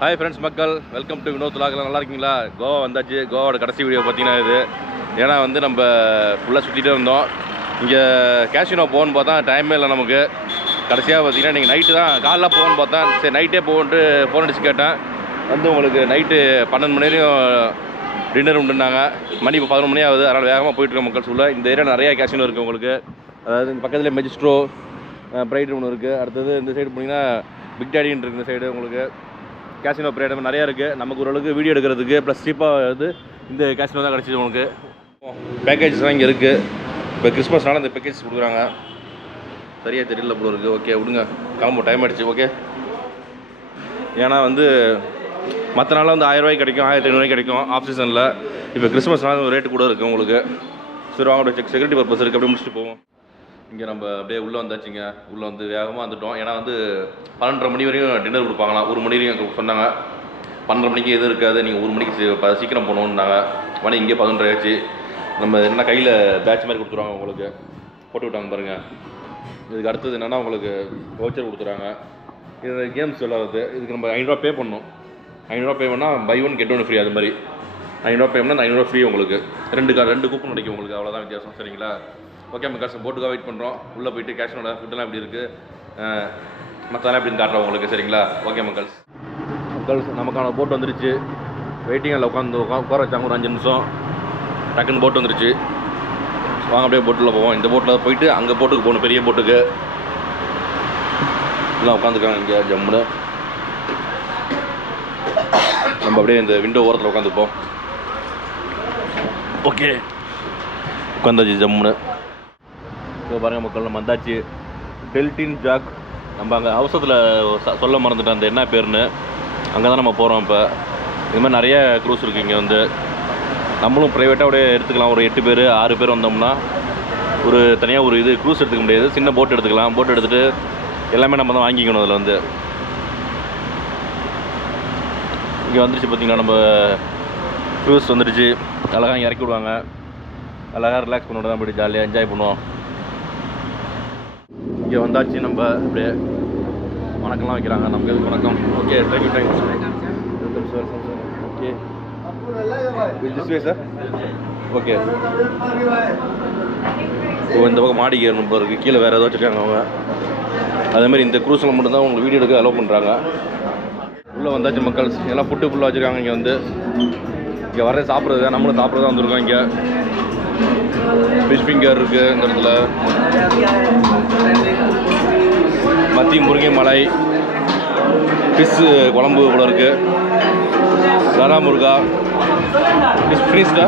Hi friends மக்கள், welcome to Vinod vlog. நல்லா இருக்கீங்களா? கோவா வந்தாச்சு. கோவாவோட கடைசி வீடியோ பார்த்தீங்கன்னா இது. ஏன்னா வந்து நம்ம ஃபுல்லாக சுற்றிட்டே இருந்தோம். இங்கே கேஷினோ போகணுன்னு பார்த்தா டைமே இல்லை நமக்கு. கடைசியாக பார்த்தீங்கன்னா நீங்கள் நைட்டு தான் காலைல போகணுன்னு பார்த்தா சரி நைட்டே போகன்ட்டு ஃபோன் அடிச்சு கேட்டேன். வந்து உங்களுக்கு நைட்டு 12 மணி வரையும் டின்னர் உண்டுனாங்க. மணி இப்போ 11 மணி ஆகுது. அதனால் வேகமாக போயிட்டுருக்க மக்கள் சொல்ல. இந்த ஏரியா நிறையா கேஷினோ இருக்குது உங்களுக்கு. அதாவது இந்த பக்கத்தில் மெஜிஸ்ட்ரோ ப்ரைட் ஒன்று இருக்குது. அடுத்தது இந்த சைடு போனீங்கன்னா பிக் டேடின்னு இருக்குது. இந்த சைடு உங்களுக்கு கேஷினோ ப்ரைட் நிறையா இருக்குது. நமக்கு ஓரளவுக்கு வீடியோ எடுக்கிறதுக்கு ப்ளஸ் சீப்பாக வந்து இந்த கேஷினோ தான் கிடச்சிது உங்களுக்கு. பேக்கேஜஸ்லாம் இங்கே இருக்குது. இப்போ கிறிஸ்மஸ்னால இந்த பேக்கேஜ் கொடுக்குறாங்க. சரியாக தெரியல போல இருக்குது. ஓகே விடுங்க, கிளம்பும், டைம் ஆகிடுச்சு. ஓகே, ஏன்னா வந்து மற்ற நாளில் வந்து 1000 ரூபாய்க்கு கிடைக்கும், 1500 கிடைக்கும் ஆஃப் சீசனில். இப்போ கிறிஸ்மஸ்னால ரேட்டு கூட இருக்குது உங்களுக்கு. சரி வாங்க, செக்யூரிட்டி பர்பஸ் இருக்குது, அப்படியே முடிச்சுட்டு போவோம். இங்கே நம்ம அப்படியே உள்ளே வந்தாச்சுங்க. உள்ளே வந்து வேகமாக வந்துவிட்டோம். ஏன்னா வந்து 12:30 மணி வரையும் டின்னர் கொடுப்பாங்களாம். 1 மணி வரையும் சொன்னாங்க. 12 மணிக்கு எதுவும் இருக்காது, நீங்கள் 1 மணிக்கு சீக்கிரம் போகணுன்னாங்க. மணி இங்கே 11:30 ஆச்சு. நம்ம என்ன கையில் பேட்ச் மாதிரி கொடுத்துருவாங்க உங்களுக்கு, போட்டு விட்டாங்க பாருங்கள். இதுக்கு அடுத்தது என்னென்னா உங்களுக்கு வவுச்சர் கொடுத்துறாங்க. இது கேம்ஸ் விளாடுறது. இதுக்கு நம்ம 500 பே பண்ணணும். 500 பே பண்ணால் பை 1 கெட் 1 ஃப்ரீ. அது மாதிரி 500 பே பண்ணால் 500 ஃப்ரீ உங்களுக்கு. 2 கூப்பன் கிடைக்கும் உங்களுக்கு. அவ்வளோதான் வித்தியாசம். சரிங்களா? ஓகே மக்கள்ஸ், போட்டுக்காக வெயிட் பண்ணுறோம். உள்ளே போயிட்டு கேஷனோட ஃபுட்டெல்லாம் எப்படி இருக்குது, மற்றெல்லாம் எப்படின்னு காட்டுறோம் உங்களுக்கு. சரிங்களா? ஓகே மக்கள்ஸ், நமக்கான போட் வந்துருச்சு. வெயிட்டிங்கில் உட்கார வச்சாங்க ஒரு 5 நிமிஷம். டக்குன்னு போட் வந்துருச்சு. வாங்க அப்படியே போட்டில் போவோம். இந்த போட்டில் போயிட்டு அங்கே போட்டுக்கு போகணும், பெரிய போட்டுக்கு. எல்லாம் உட்காந்துருக்காங்க இங்கே ஜம்முன்னு. நம்ம அப்படியே இந்த விண்டோ ஓரத்தில் உட்காந்துப்போம். ஓகே, உட்காந்தாச்சு ஜம்முன்னு. இப்போ பாருங்கள் மக்கள், நம்ம வந்தாச்சு டெல்டின் ஜாக். நம்ம அங்கே அவசரத்தில் சொல்ல மறந்துட்டோம் அந்த என்ன பேருன்னு. அங்கே தான் நம்ம போகிறோம். இப்போ இது மாதிரி நிறைய க்ரூஸ் இருக்குது இங்கே வந்து. நம்மளும் ப்ரைவேட்டாக அப்படியே எடுத்துக்கலாம். ஒரு 8 பேர் 6 பேர் வந்தோம்னா ஒரு தனியாக ஒரு இது க்ரூஸ் எடுத்துக்க முடியாது. சின்ன போட் எடுத்துக்கலாம். போட் எடுத்துகிட்டு எல்லாமே நம்ம தான் வாங்கிக்கணும். அதில் வந்து இங்கே வந்துருச்சு பார்த்தீங்கன்னா நம்ம க்ரூஸ் வந்துடுச்சு. அழகாக இங்கே இறக்கி விடுவாங்க. அழகாக ரிலாக்ஸ் பண்ணிவிட்டு தான் போய்ட்டு ஜாலியாக என்ஜாய் பண்ணுவோம். இங்கே வந்தாச்சு. நம்ம அப்படியே வணக்கம்லாம் வைக்கிறாங்க நமக்கு. எதுக்கு வணக்கம்? Okay, thank you welcome sir. Okay, this way sir. Okay, இந்த பக்கம் மாடி ஏறணும் இருக்குது. கீழே வேறு ஏதோ வச்சுருக்காங்க அவங்க. அதேமாதிரி இந்த க்ரூஸில் மட்டும்தான் உங்களுக்கு வீடியோ எடுக்க அலோவ் பண்ணுறாங்க. உள்ளே வந்தாச்சு மக்கள். எல்லாம் ஃபுட்டு ஃபுல்லாக வச்சுருக்காங்க இங்கே வந்து. இங்கே வர சாப்பிட்றது, நம்மளும் சாப்பிட்றதா வந்திருக்கோம். இங்கே ஃபிஷ் ஃபிங்கர் இருக்குது இந்த இடத்துல. மத்தி முருங்கை மலை, ஃபிஷ்ஷு குழம்பு போல இருக்குது. கரா முருகா, ஃபினிஷ்டா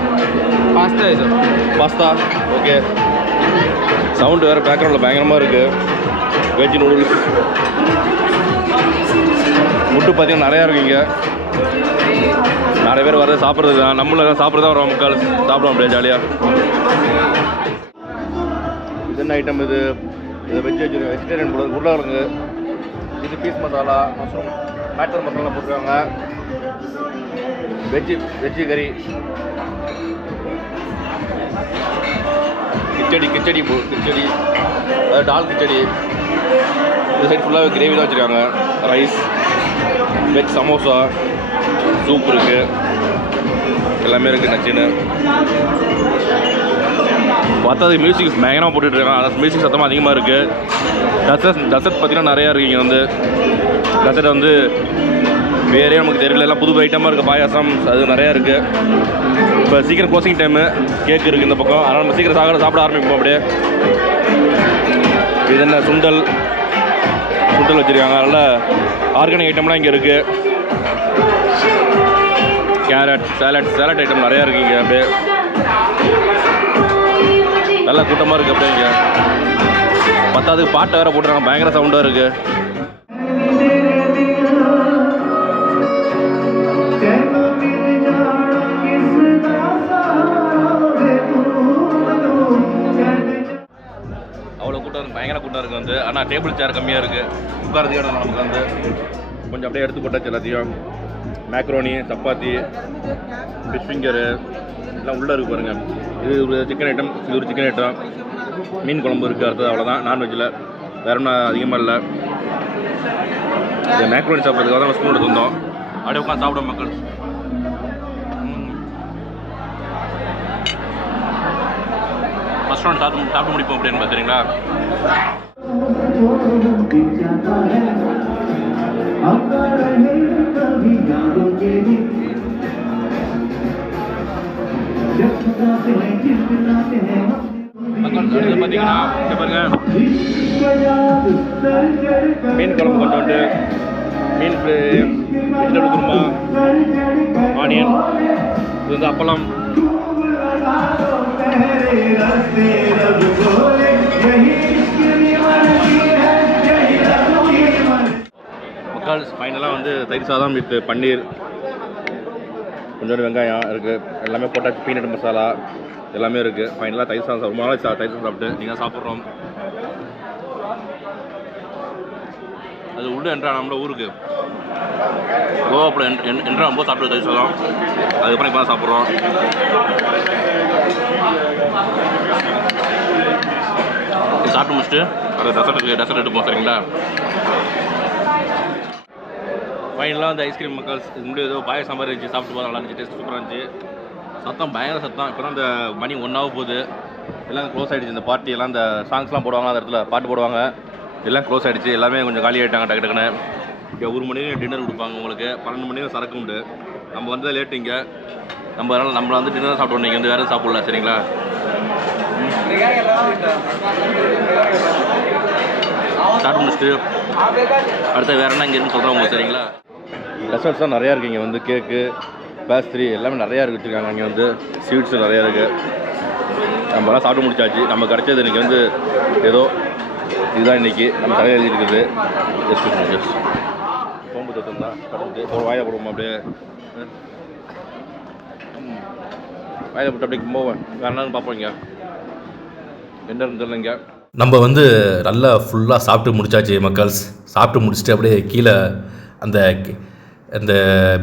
பாஸ்தா. ஓகே, சவுண்டு வேறு பேக்ரவுண்டில் பயங்கரமாக இருக்குது. வெஜ் நூடுல்ஸ், ஃபுட்டு பார்த்தீங்கன்னா நிறையா இருக்குது இங்கே. நிறைய பேர் வர சாப்பிட்றது தான். நம்மளும் சாப்பிட்றதா வரோம் மக்கள். சாப்பிடுவோம் அப்படியே ஜாலியாக. இது என்ன ஐட்டம்? இது வெஜிடேரியன் போல உருளைக்கிழங்கு. இது பீஸ் மசாலா, மஷ்ரூம், மேட்டர் மசாலா போட்டுருக்காங்க. வெஜ்ஜு கறி, கிச்சடி, அதாவது டால் கிச்சடி. இந்த சைடு ஃபுல்லாக கிரேவி தான் வச்சுருக்காங்க. ரைஸ், வெஜ் சமோசா, சூப் இருக்குது. எல்லாமே இருக்குது நச்சுன்னு. பார்த்தா மியூசிக் பயங்கரமாக போட்டுட்ருக்காங்க. அதாவது மியூசிக் சத்தமாக அதிகமாக இருக்குது. டசர்ட் பார்த்தீங்கன்னா நிறையா இருக்குது இங்கே வந்து. டசர்ட் வந்து வேறே நமக்கு தெரியல. எல்லாம் புது ஐட்டமாக இருக்குது. பாயாசம் அது நிறையா இருக்குது. இப்போ சீக்கிரம் க்ளோசிங் டைமு. கேக் இருக்குது இந்த பக்கம். அதனால் நம்ம சீக்கிரம் சாப்பிட ஆரம்பிப்போம் அப்படியே. இது என்ன சுண்டல் வச்சுருக்காங்க. நல்ல ஆர்கானிக் ஐட்டம்லாம் இங்கே இருக்குது. கேரட், சேலட் ஐட்டம் நிறையா இருக்குது இங்கே. அப்படியே நல்லா கூட்டமாக இருக்குது அப்படியே இங்கே. பத்தாவதுக்கு பாட்டை வேறு போட்டுருக்காங்க. பயங்கர சவுண்டாக இருக்குது. அவ்வளோ கூட்டம், பயங்கர கூட்டம் இருக்குது வந்து. ஆனால் டேபிள் சேர் கம்மியாக இருக்குது. உட்காரதுக்கு இடம் நமக்கு வந்து. கொஞ்சம் அப்படியே எடுத்து போட்டாச்சு எல்லாத்தையும். மேக்ரோனி, சப்பாத்தி, ஃபிஷ் ஃபிங்கரு எல்லாம் உள்ளே இருக்குது பாருங்கள். இது ஒரு சிக்கன் ஐட்டம், இது ஒரு சிக்கன் ஐட்டம். மீன் குழம்பு இருக்குது. அடுத்தது அவ்வளோதான் நான்வெஜ்ஜில். வேறு ஒன்றும் அதிகமாக இல்லை. இந்த மேக்ரோனி சாப்பிட்றதுக்காக தான் ஸ்பூன் எடுத்து வந்தோம். அப்படியே உட்காந்து சாப்பிடும் மக்கள். ஃபர்ஸ்ட் ரவுண்ட் சாப்பிட்டு முடிப்போம் அப்படின்னு பார்த்துறீங்களா? மக்கள் பார்த்தீங்கன்னா இங்கே பாருங்க, மீன் குழம்பு கொண்டு மீன் வெஜிடபிள் குருமா, ஆனியன், இது வந்து அப்பளம். மக்கள் ஃபைனலாக வந்து தயிர் சாதம் வித் பன்னீர், கொஞ்சோண்டு வெங்காயம் இருக்குது, எல்லாமே போட்டாச்சு, பீனட் மசாலா எல்லாமே இருக்குது. ஃபைனலாக தயிர் சாதம் ரொம்ப நாளைக்கு தயிர் சாதம் சாப்பிட்டு நீங்கள் சாப்பிட்றோம். அது உள்ள என்றா நம்மளோட ஊருக்கு கோவாப்பில் என்றா ரொம்ப சாப்பிட்டு தயிர் சாதம், அதுக்கப்புறம் இப்போ தான் சாப்பிட்றோம். சாப்பிட்டு முடிச்சுட்டு அதை டெசர்ட் எடுப்போம் சரிங்களா? ஃபைனலாக அந்த ஐஸ்கிரீம் மக்கள் இது முடியும் ஏதோ பாய சாம்பார் இருந்துச்சு, சாப்பிட்டு போது நல்லா இருந்துச்சு, டேஸ்ட் சூப்பராக இருந்துச்சு. சத்தம் பயங்கர சத்தம். இப்போ தான் இந்த மணி 1 ஆக போகுது, எல்லாம் க்ளோஸ் ஆகிடுச்சு. இந்த பார்ட்டி எல்லாம் இந்த சாங்ஸ்லாம் போடுவாங்க, அந்த இடத்துல பாட்டு போடுவாங்க, எல்லாம் க்ளோஸ் ஆகிடுச்சு. எல்லாமே கொஞ்சம் காலி ஆகிட்டாங்க டக்கு டக்குன்னு. இங்கே 1 மணி டின்னர் கொடுப்பாங்க உங்களுக்கு, 12 மணி சரக்கு உண்டு. நம்ம வந்து லேட்டு இங்கே, அதனால் நம்மளை வந்து டின்னர் சாப்பிடுவோம், நீங்கள் வந்து வேறு சாப்பிடல சரிங்களா? சாப்பிட்டு முடிச்சுட்டு அடுத்த வேறு என்ன இங்கே இருக்குன்னு சொல்கிறேன் உங்களுக்கு சரிங்களா? டெசர்ட்ஸ் தான் நிறையா இருக்குது இங்கே வந்து, கேக்கு, பேஸ்ட்ரி எல்லாமே நிறையா இருக்குது வச்சுருக்காங்க. இங்கே வந்து ஸ்வீட்ஸு நிறையா இருக்குது. நம்மளாம் சாப்பிட்டு முடிச்சாச்சு. நம்ம கிடச்சது இன்றைக்கி வந்து ஏதோ இதுதான் இன்றைக்கி நம்ம தலையில் எழுதிருக்குது. ஜஸ்ட் சோம்பு தத்தம் தான் கடந்து ஒரு வாயை போடுவோம், அப்படியே வாயை போட்டு அப்படியே போவேன். வேறு என்னன்னு பார்ப்போம். இங்கே என்ன இருந்ததில்லைங்க. நம்ம வந்து நல்லா ஃபுல்லாக சாப்பிட்டு முடிச்சாச்சு மக்கள்ஸ். சாப்பிட்டு முடிச்சுட்டு அப்படியே கீழே அந்த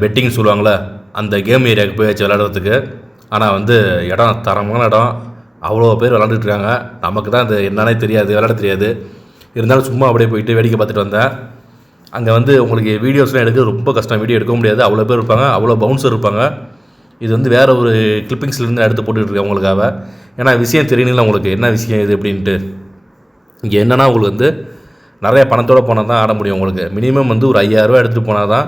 பெட்டிங் சொல்லுவாங்களே அந்த கேம் ஏரியாவுக்கு போயாச்சு விளையாடுறதுக்கு. ஆனால் வந்து இடம் தரமான இடம், அவ்வளோ பேர் விளாண்டுட்டு இருக்காங்க. நமக்கு தான் அது என்னன்னே தெரியாது, விளையாட தெரியாது. இருந்தாலும் சும்மா அப்படியே போயிட்டு வேடிக்கை பார்த்துட்டு வந்தேன். அங்கே வந்து உங்களுக்கு வீடியோஸ்லாம் எடுக்க ரொம்ப கஷ்டம், வீடியோ எடுக்க முடியாது, அவ்வளோ பேர் இருப்பாங்க, அவ்வளோ பவுன்சர் இருப்பாங்க. இது வந்து வேறு ஒரு கிளிப்பிங்ஸ்லேருந்து எடுத்து போட்டுட்ருக்கேன் உங்களுக்காக. ஏன்னா விஷயம் தெரியணும்ல உங்களுக்கு, என்ன விஷயம் இது அப்படின்ட்டு. இங்கே என்னென்னா உங்களுக்கு வந்து நிறைய பணத்தோடு போனால் தான் ஆட முடியும். உங்களுக்கு மினிமம் வந்து ஒரு 5000 ரூபா எடுத்துகிட்டு போனால் தான்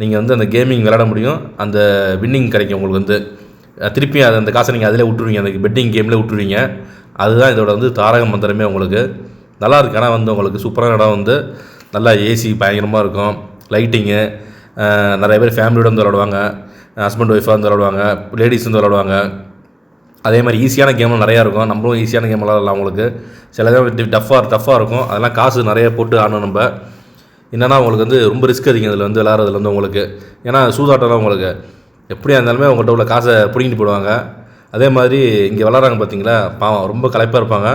நீங்கள் வந்து அந்த கேமிங் விளையாட முடியும், அந்த வின்னிங் கிடைக்கும் உங்களுக்கு வந்து. திருப்பி அந்த காசை நீங்கள் அதிலே விட்டுருவீங்க, அந்த பெட்டிங் கேமில் விட்டுருவீங்க. அதுதான் இதோட வந்து தாரக மந்திரமே உங்களுக்கு. நல்லாயிருக்கு. ஆனால் வந்து உங்களுக்கு சூப்பரான இடம் வந்து, நல்லா ஏசி பயங்கரமாக இருக்கும், லைட்டிங்கு, நிறைய பேர் ஃபேமிலியோடு வந்து விளாடுவாங்க, ஹஸ்பண்ட் ஒய்ஃபாக வந்து விளாடுவாங்க, லேடிஸ் வந்து விளாடுவாங்க. அதே மாதிரி ஈஸியான கேம்லாம் நிறையா இருக்கும், நம்மளும் ஈஸியான கேம் விளாடலாம். உங்களுக்கு சில கேம் டஃப்பாக இருக்கும், அதெல்லாம் காசு நிறைய போட்டு ஆடணும். நம்ம என்னென்னா உங்களுக்கு வந்து ரொம்ப ரிஸ்க் அதிகம் இதில் வந்து விளாட்றதுல வந்து உங்களுக்கு. ஏன்னா சூதாட்டம்லாம் உங்களுக்கு எப்படியா இருந்தாலுமே அவங்கள்ட்ட உள்ள காசை பிடிங்கிட்டு போடுவாங்க. அதே மாதிரி இங்கே விளாட்றாங்க பார்த்தீங்களா, பாவம் ரொம்ப களைப்பாக இருப்பாங்க.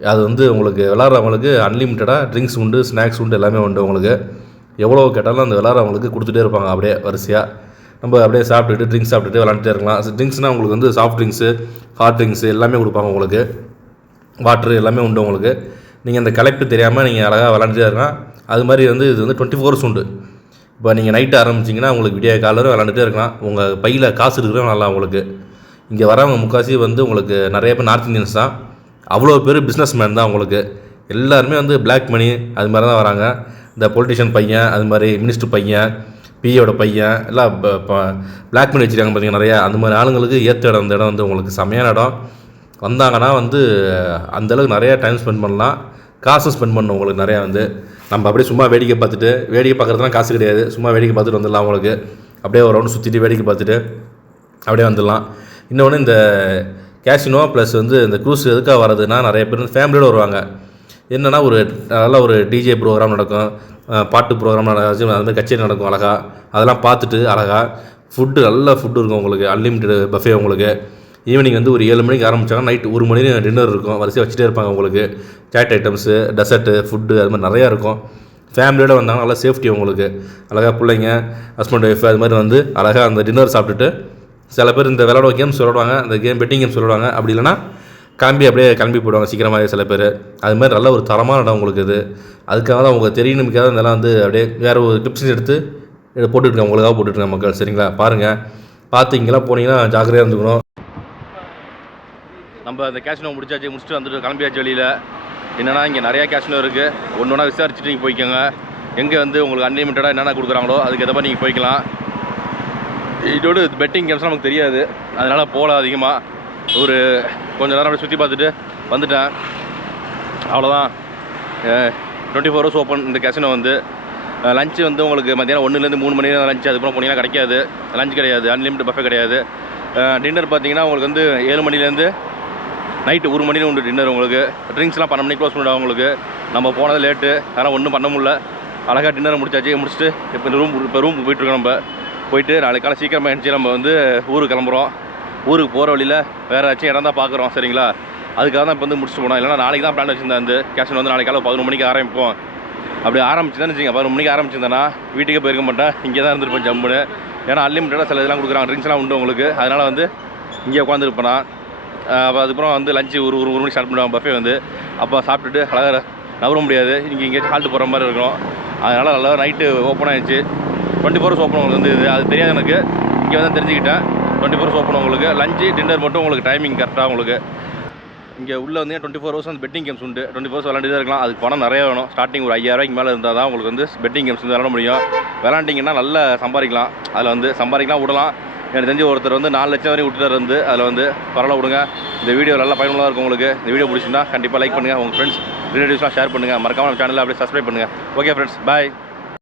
அது வந்து உங்களுக்கு விளாட்றவங்களுக்கு அன்லிமிட்டடாக ட்ரிங்க்ஸ் உண்டு, ஸ்நாக்ஸ் உண்டு, எல்லாமே உண்டு. உங்களுக்கு எவ்வளோ கேட்டாலும் அந்த விளாட்றவங்களுக்கு கொடுத்துட்டே இருப்பாங்க அப்படியே வரிசையாக. நம்ம அப்படியே சாப்பிட்டுட்டு ட்ரிங்க்ஸ் சாப்பிட்டுட்டு விளாண்டுட்டே இருக்கலாம். ட்ரிங்க்ஸ்னால் உங்களுக்கு வந்து சாஃப்ட் ட்ரிங்க்ஸு, ஹாட் ட்ரிங்க்ஸு எல்லாமே கொடுப்பாங்க உங்களுக்கு, வாட்ரு எல்லாமே உண்டு உங்களுக்கு. நீங்கள் அந்த களைப்பு தெரியாமல் நீங்கள் அழகாக விளாண்டுட்டே இருக்கலாம். அது மாதிரி வந்து இது வந்து 24 hours உண்டு. இப்போ நீங்கள் நைட்டு ஆரம்பிச்சிங்கன்னா உங்களுக்கு விடிய காலரும் விளாண்டுட்டே இருக்கலாம். உங்கள் பையில் காசு இருக்கிறோம் நல்லா உங்களுக்கு. இங்கே வரவங்க முக்காசி வந்து உங்களுக்கு நிறைய பேர் நார்த் இந்தியன்ஸ் தான், அவ்வளோ பேர் பிஸ்னஸ் மேன் தான் உங்களுக்கு. எல்லாருமே வந்து பிளாக் மணி அது மாதிரி தான் வராங்க. இந்த பொலிட்டிஷியன் பையன், அது மாதிரி மினிஸ்டர் பையன், பிஏவோட பையன் எல்லாம் பிளாக் மணி வச்சுருக்காங்க பார்த்தீங்கன்னா நிறையா. அந்த மாதிரி ஆளுங்களுக்கு ஏற்ற இடம். அந்த இடம் வந்து உங்களுக்கு செமையான இடம். வந்தாங்கன்னா வந்து அந்தளவுக்கு நிறையா டைம் ஸ்பெண்ட் பண்ணலாம், காசும் ஸ்பெண்ட் பண்ணணும் உங்களுக்கு நிறையா. வந்து நம்ம அப்படியே சும்மா வேடிக்கை பார்த்துட்டு, வேடிக்கை பார்க்குறதுலாம் காசு கிடையாது, சும்மா வேடிக்கை பார்த்துட்டு வந்துடலாம் உங்களுக்கு. அப்படியே ஒரு ரவுண்டு சுற்றிட்டு வேடிக்கை பார்த்துட்டு அப்படியே வந்துடலாம். இன்னொன்று இந்த கேசினோ ப்ளஸ் வந்து இந்த க்ரூஸ் எதுக்காக வர்றதுன்னா, நிறைய பேர் வந்து ஃபேமிலியோடு வருவாங்க. என்னென்னா ஒரு நல்ல ஒரு டிஜே ப்ரோக்ராம் நடக்கும், பாட்டு ப்ரோக்ராம் நடக்கும், அது மாதிரி கச்சேரி நடக்கும் அழகாக. அதெல்லாம் பார்த்துட்டு அழகாக ஃபுட்டு, நல்ல ஃபுட்டு இருக்கும் உங்களுக்கு, அன்லிமிட்டெட் பஃபே உங்களுக்கு. ஈவினிங் வந்து ஒரு 7 மணிக்கு ஆரம்பித்தாங்கன்னா நைட்டு 1 மணி டின்னர் இருக்கும், வரிசையாக வச்சுட்டே இருப்பாங்க உங்களுக்கு. சாட் ஐட்டம்ஸு, டெசர்ட்டு, ஃபுட்டு அது மாதிரி நிறையா இருக்கும். ஃபேமிலியோடு வந்தாங்கன்னா நல்லா சேஃப்டி உங்களுக்கு. அழகாக பிள்ளைங்க, ஹஸ்பண்ட் ஒய்ஃப் அது மாதிரி வந்து அழகாக அந்த டின்னர் சாப்பிட்டுட்டு, சில பேர் இந்த விளையாட கேம்ஸ் விளையாடுவாங்க, அந்த பெட்டிங் கேம்ஸ் விளையாடுவாங்க. அப்படி இல்லைனா கிளம்பி போயிடுவாங்க சீக்கிரமாகவே சில பேர். அது மாதிரி நல்ல ஒரு தரமான இடம் உங்களுக்கு இது. அதுக்காக தான் உங்களுக்கு தெரியணுமிக்காக இதெல்லாம் வந்து அப்படியே வேறு ஒரு கிளிப்ஸ் எடுத்து இதை போட்டுட்ருக்கேன், உங்களுக்காக போட்டுட்ருக்கேன் மக்கள். சரிங்களா, பாருங்கள். பார்த்து இங்கெல்லாம் போனீங்கன்னா ஜாக்கிரதையாக இருந்துக்கணும். நம்ம அந்த கேஷினோ முடிச்சுட்டு வந்துட்டு கிளம்பியாச்சு வெளியில். என்னென்னா இங்கே நிறையா கேஷினோ இருக்குது. ஒன்று ஒன்றா விசாரிச்சுட்டு நீங்கள் போய்க்கோங்க. எங்கே வந்து உங்களுக்கு அன்லிமிட்டடாக என்னென்ன கொடுக்குறாங்களோ அதுக்கு எதை நீங்கள் போய்க்கலாம். இதோடு பெட்டிங் கேம்ஸ்லாம் நமக்கு தெரியாது, அதனால் போகல அதிகமாக. ஒரு கொஞ்சம் நேரம் அப்படி சுற்றி பார்த்துட்டு வந்துட்டேன், அவ்வளோதான். 24 hours ஓப்பன் இந்த கேஷினோ வந்து. லஞ்சு வந்து உங்களுக்கு மத்தியானம் 1லேருந்து 3 மணி நேரம் லஞ்சு, அதுக்கப்புறம் போனீங்கன்னா கிடைக்காது. லஞ்ச் கிடையாது, அன்லிமிட்டட் பஃபே கிடையாது. டின்னர் பார்த்தீங்கன்னா உங்களுக்கு வந்து 7 மணிலேருந்து நைட்டு 1 மணி உண்டு டின்னர். உங்களுக்கு ட்ரிங்க்ஸ்லாம் 12 மணிக்கு க்ளோஸ் பண்ணிவிடுவாங்க. உங்களுக்கு நம்ம போனது லேட்டு, அதனால் ஒன்றும் பண்ண முடியல. அழகாக டின்னர் முடிச்சுட்டு இப்போ ரூம் போயிட்டுருக்கோம். நம்ம போயிட்டு நாளைக்கு காலை சீக்கிரமாக எழுந்துச்சி நம்ம வந்து ஊருக்கு கிளம்புறோம். ஊருக்கு போகிற வழியில் வேறு ஏதாச்சும் இடம் தான் பார்க்குறோம். சரிங்களா, அதுக்காக தான் இப்போ வந்து முடிச்சுட்டு போனோம். இல்லைனா நாளைக்கு தான் பிளான் வச்சுருந்தேன். அந்த கேஷன் வந்து நாளைக்கு காலை 11 மணிக்கு ஆரம்பிப்போம். அப்படி ஆரம்பிச்சுதானே வச்சுங்க, 11 மணிக்கு ஆரம்பிச்சிருந்தேன்னா வீட்டுக்கே போயிருக்க மாட்டேன், இங்கே தான் இருந்திருப்பேன் ஜம்முன்னு. ஏன்னா அன்லிமிட்டடாக சில இதெல்லாம் கொடுக்குறாங்க, ட்ரிங்க்ஸ்லாம் உண்டு உங்களுக்கு. அதனால் வந்து இங்கே உட்காந்துருப்பேன் நான். அதுக்கப்புறம் வந்து லஞ்சு ஒரு மணிக்கு ஸ்டார்ட் பண்ணுவாங்க பஃபே வந்து. அப்போ சாப்பிட்டுட்டு அழகாக நவர முடியாது, இங்கே எங்கேயாச்சும் ஹால்ட்டு போகிற மாதிரி இருக்கும். அதனால் நல்லா நைட்டு ஓப்பன் ஆகிடுச்சு. 24 hours ஓப்பன் உங்களுக்கு வந்து இது அது தெரியாது எனக்கு, இங்கே வந்து தெரிஞ்சுக்கிட்டேன். 24 hours ஓப்பன் உங்களுக்கு. லஞ்சு டின்னர் மட்டும் உங்களுக்கு டைமிங் கரெக்டாக உங்களுக்கு. இங்கே உள்ளே வந்து 24 hours வந்து பெட்டிங் கேம்ஸ் உண்டு. 24 hours விளாண்டுதான் இருக்கலாம். அதுக்கு பணம் நிறைய வேணும். ஸ்டார்டிங் ஒரு 5000 மேலே இருந்தால் தான் உங்களுக்கு வந்து பெட்டிங் கேம்ஸ் வந்து விளாட முடியும். விளாண்டிங்கன்னா நல்லா சம்பாதிக்கலாம். அதில் வந்து சம்பாதிக்கலாம், விடலாம். எனக்கு தெரிஞ்சு ஒருத்தர் வந்து 4 லட்சம் வரையும் விட்டுட்டு வந்து அதில் வந்து பரவாயில்ல விடுங்க. இந்த வீடியோ நல்லா பயனுள்ளதாக இருக்கும் உங்களுக்கு. இந்த வீடியோ பிடிச்சிருந்தா கண்டிப்பாக லைக் பண்ணுங்கள், உங்கள் ஃப்ரெண்ட்ஸ் ரிலேட்டிவ்ஸ்லாம் ஷேர் பண்ணுங்கள். மறக்காமல் நம்ம சேனலில் அப்படியே சப்ஸ்கிரைப் பண்ணுங்கள். ஓகே ஃப்ரெண்ட்ஸ், பாய்.